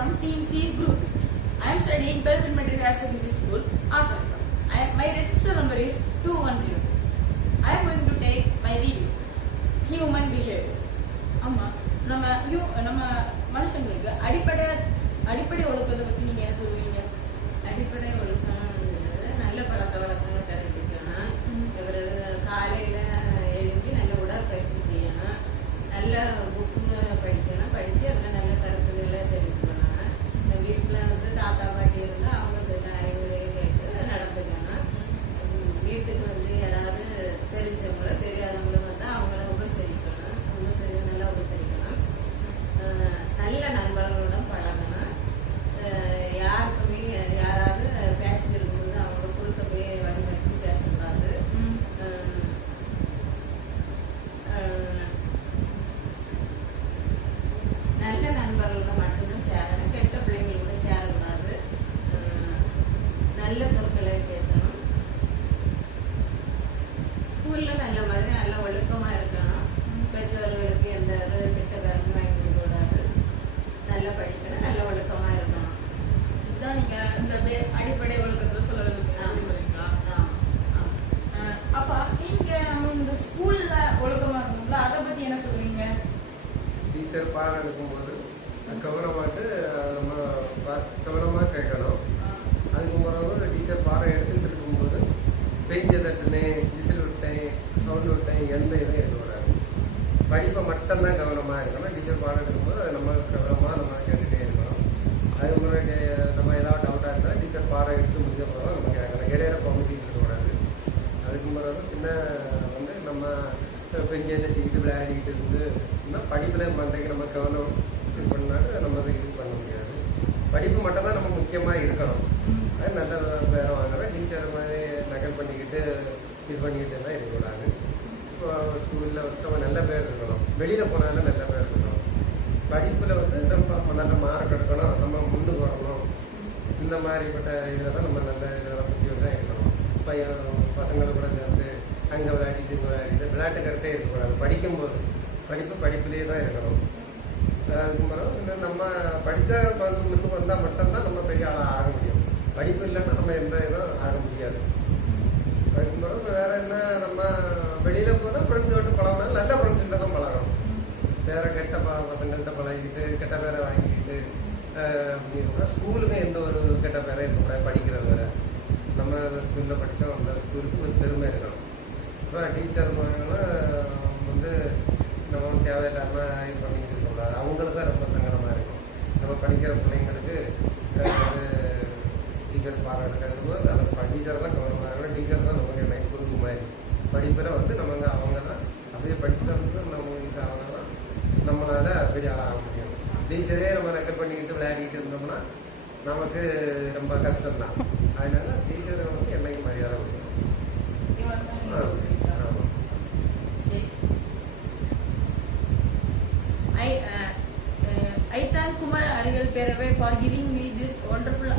from Team C group. I am studying 12th Elementary Higher Secondary School, Asarka. My register number is 210. I am going to take my video, Human Behavior. அம்மா நம்ம மனுஷங்களுக்கு அடிப்படை ஒழுக்கத்தை பற்றி நீங்க என்ன சொல்லுவீங்க? அடிப்படை ஒழுக்கம் நல்ல பழக்க வழக்கங்கள் கடைபிடிக்கணும். இவர் காலையில எழுப்பி நல்ல உடற்பயிற்சி செய்யணும். நல்ல புக்கு படிக்கணும். படிச்சு அதில் நல்ல கருத்துக்களை தெரிவிக்கணும். வீட்டில் வந்து தாத்தா பாட்டி இருந்தால் அவங்க சொன்ன அறிவுரையை கேட்டு நடந்துக்கணும். வீட்டுக்கு வந்து யாராவது தெரிஞ்சவங்களோ தெரியாதவங்களும் வந்து அவங்கள உபசரிக்கணும். நல்லா உபசரிக்கணும். நல்ல நண்பர்களுடன் பழகணும். யாருக்குமே யாராவது பேசிட்டு இருக்கும்போது அவங்க குறுக்க போய் வடிவடிச்சு பேசக்கூடாது. நல்ல நண்பர்களோட மட்டும்தான் சேரணும். கெட்ட பிள்ளைங்களோட சேரக்கூடாது. நல்ல சொற்களை பேசணும். ஸ்கூல்ல நல்ல மாதிரி நல்ல ஒழுக்கமா இருக்கணும். பெற்றோர்களுக்கு எந்த ஒரு கெட்ட கருத்து வாங்கி கொடுக்க கூடாது. நல்லா படிக்கணும். நல்ல ஒழுக்கமா இருக்கணும். இதுதான் நீங்க இந்த அடிப்படை ஒழுக்கத்துல சொல்ல விரும்புறீங்களா? அப்பா நீங்க இந்த ஸ்கூல்ல ஒழுக்கமா இருக்கணும்ல, அதை பத்தி என்ன சொல்றீங்க? டீச்சர் பாடம் எடுக்கும்போது கவனமாட்டு நம்ம கவனமாக கேட்கணும். அதுக்கு பிறகு டீச்சர் பாடம் எடுத்துகிட்டு இருக்கும்போது பெஞ்ச தட்டுனேன், விசில் விட்டேன், சவுண்டு விட்டேன், எந்த இதுவும் இருக்கக்கூடாது. படிப்பை மட்டும்தான் கவனமாக இருக்கணும். டீச்சர் பாடம் எடுக்கும்போது அதை நம்ம கவனமாக நம்ம கேட்டுகிட்டே இருக்கணும். அதுக்கு முன்னாடி நம்ம ஏதாவது டவுட்டாக இருந்தால் டீச்சர் பாடம் எடுத்து முடிஞ்ச பிறகு நம்ம கேட்கணும். இடையில பகுதிட்டு இருக்கக்கூடாது. அதுக்கு பிறகு பின்ன வந்து நம்ம பெஞ்சை தட்டிக்கிட்டு விளையாடிக்கிட்டு இருந்து படிப்பில் மண்டைக்கு நம்ம கவனம் இது பண்ணாலும் நம்ம அதை இது பண்ண முடியாது. படிப்பு மட்டும் தான் நம்ம முக்கியமாக இருக்கணும். அது நல்ல பேரை வாங்குறோம். டீச்சர் மாதிரி நகல் பண்ணிக்கிட்டு இது பண்ணிக்கிட்டு தான் இருக்கக்கூடாது. இப்போ ஸ்கூலில் வந்து நம்ம நல்ல பேர் இருக்கணும். வெளியில் போனாலும் நல்ல பேர் இருக்கணும். படிப்பில் வந்து நம்ம நல்ல மார்க் எடுக்கணும். நம்ம முன்னுக்கு வரணும். இந்த மாதிரிப்பட்ட இதில் தான் நம்ம நல்ல இதில் முக்கியம் தான் இருக்கணும். பசங்களை கூட சேர்ந்து அங்கே விளையாடிட்டு விளையாட்டு கருத்தே இருக்கக்கூடாது. படிக்கும்போது படிப்புலேயே தான் இருக்கணும். அதுக்கு பிறகு நம்ம படித்தா முன்னுக்கு வந்தால் மட்டும்தான் நம்ம பெரிய ஆளாக ஆக முடியும். படிப்பு இல்லைன்னா நம்ம எந்த இதுவும் ஆக முடியாது. அதுக்கு பிறகு வேற என்ன, நம்ம வெளியில் போனால் ஃப்ரெண்ட்ஸோட்டு பழகினாலும் நல்ல ஃப்ரெண்ட்ஸ்கிட்ட தான் பழகணும். வேற கெட்ட பசங்கள்கிட்ட பழகிட்டு கெட்ட பேரை வாங்கிக்கிட்டு ஸ்கூலுக்கு எந்த ஒரு கெட்ட பேரை இருக்கக்கூடாது. படிக்கிறது வேற நம்ம ஸ்கூலில் படித்தோம், அந்த ஸ்கூலுக்கு ஒரு பெருமை இருக்கணும். அப்புறம் டீச்சர் வந்து நம்ம தேவையில்லாமல் இது பண்ணிக்கிட்டு இருக்கக்கூடாது. அவங்களுக்கும் ரொம்ப சங்கடமாக இருக்கும். நம்ம படிக்கிற பிள்ளைங்களுக்கு டீச்சர் பாடம் எடுக்கிறது அந்த டீச்சர் தான் கவனமாக இருக்கணும். டீச்சர் தான் நமக்கு என்ன குறுக்கு மாதிரி படிப்பில் வந்து நம்ம அவங்க தான் அப்படியே படிச்சுட்டு வந்து நம்ம அவங்க தான் நம்மளால பெரிய ஆளாக முடியும். டீச்சரே நம்ம ரெக்கர் பண்ணிக்கிட்டு விளையாடிக்கிட்டு இருந்தோம்னா நமக்கு ரொம்ப கஷ்டம்தான். அதனால டீச்சரை வந்து என்னைக்கு மரியாதை கொடுக்கணும். I thank Kumar Arigal Perave for giving me this wonderful